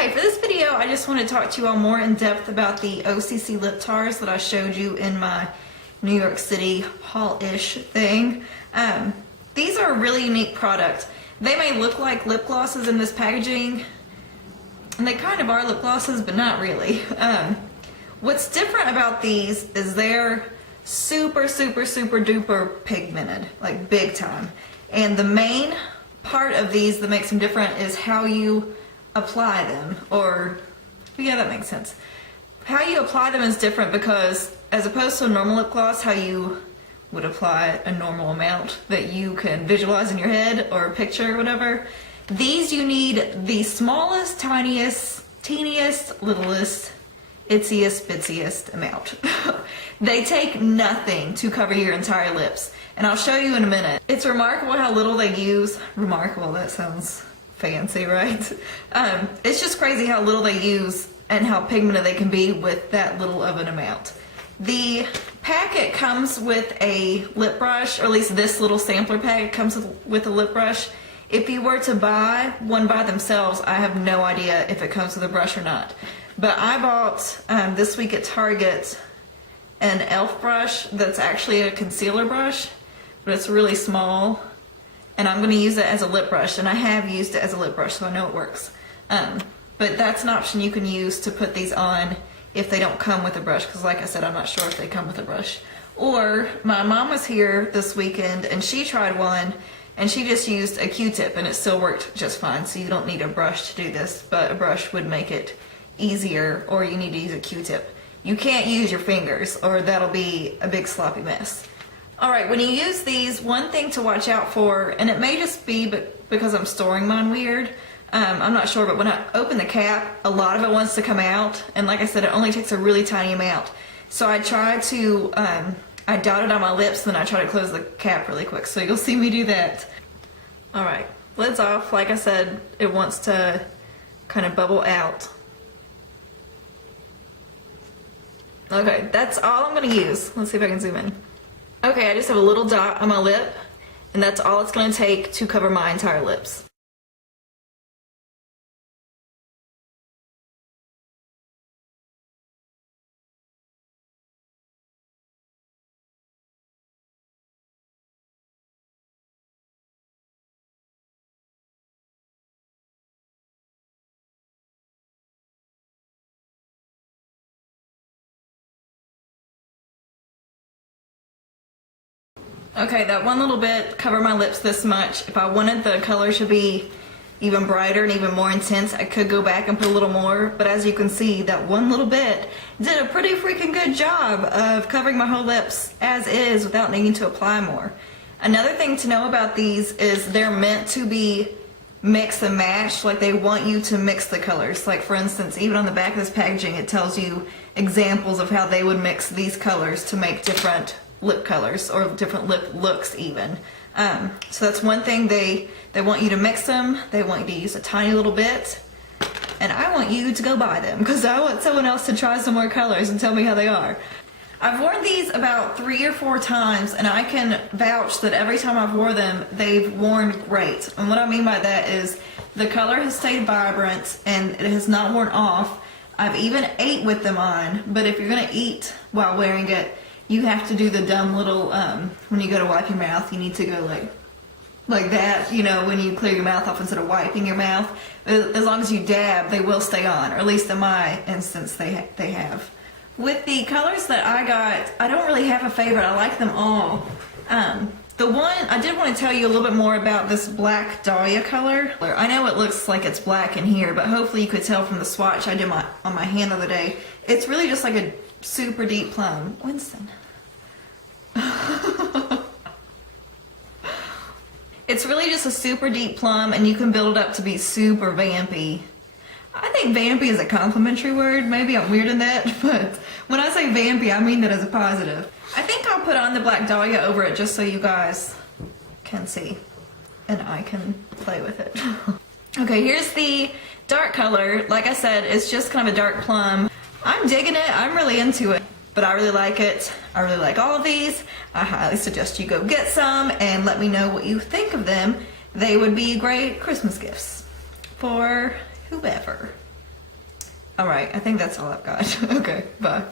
Okay, for this video, I just want to talk to you all more in depth about the OCC Lip Tars that I showed you in my New York City haul-ish thing. These are a really unique product. They may look like lip glosses in this packaging, and they kind of are lip glosses, but not really. What's different about these is they're super duper pigmented, like big time. And the main part of these that makes them different is how you apply them, or yeah, that makes sense. How you apply them is different because as opposed to a normal lip gloss, how you would apply a normal amount that you can visualize in your head or picture or whatever, these you need the smallest, tiniest, teeniest, littlest, itziest, bitsiest amount. They take nothing to cover your entire lips, and I'll show you in a minute. It's remarkable how little they use. Remarkable, that sounds fancy, right? It's just crazy how little they use and how pigmented they can be with that little of an amount. The packet comes with a lip brush, or at least this little sampler packet comes with a lip brush. If you were to buy one by themselves, I have no idea if it comes with a brush or not. But I bought this week at Target an e.l.f. brush that's actually a concealer brush, but it's really small. And I'm going to use it as a lip brush, and I have used it as a lip brush, so I know it works. But that's an option you can use to put these on if they don't come with a brush, because like I said, I'm not sure if they come with a brush. Or my mom was here this weekend, and she tried one, and she just used a Q-tip, and it still worked just fine. So you don't need a brush to do this, but a brush would make it easier, or you need to use a Q-tip. You can't use your fingers, or that'll be a big sloppy mess. Alright, when you use these, one thing to watch out for, and it may just be because I'm storing mine weird, I'm not sure, but when I open the cap, a lot of it wants to come out, and like I said, it only takes a really tiny amount. So I try to, I dot it on my lips, and then I try to close the cap really quick, so you'll see me do that. Alright, lid's off. Like I said, it wants to kind of bubble out. Okay, that's all I'm going to use. Let's see if I can zoom in. Okay, I just have a little dot on my lip, and that's all it's going to take to cover my entire lips. Okay, that one little bit covered my lips this much. If I wanted the color to be even brighter and even more intense, I could go back and put a little more, but as you can see, that one little bit did a pretty freaking good job of covering my whole lips as is without needing to apply more. Another thing to know about these is they're meant to be mix and match, like they want you to mix the colors. Like for instance, even on the back of this packaging, it tells you examples of how they would mix these colors to make different lip colors or different lip looks even. So that's one thing, they want you to mix them, they want you to use a tiny little bit, and I want you to go buy them because I want someone else to try some more colors and tell me how they are. I've worn these about 3 or 4 times, and I can vouch that every time I've worn them, they've worn great. And what I mean by that is the color has stayed vibrant and it has not worn off. I've even ate with them on, but if you're gonna eat while wearing it, you have to do the dumb little, when you go to wipe your mouth, you need to go like that, you know, when you clear your mouth off instead of wiping your mouth. As long as you dab, they will stay on, or at least in my instance, they have. With the colors that I got, I don't really have a favorite. I like them all. The one, I did want to tell you a little bit more about this Black Dahlia color. I know it looks like it's black in here, but hopefully you could tell from the swatch I did on my hand the other day. It's really just like a super deep plum. Winston. It's really just a super deep plum, and you can build it up to be super vampy. I think vampy is a complimentary word. Maybe I'm weird in that, but when I say vampy, I mean that as a positive. I think I'll put on the Black Dahlia over it just so you guys can see, and I can play with it. Okay, here's the dark color. Like I said, it's just kind of a dark plum. I'm digging it. I'm really into it. But I really like it. I really like all of these. I highly suggest you go get some and let me know what you think of them. They would be great Christmas gifts for whoever. All right, I think that's all I've got. Okay, bye.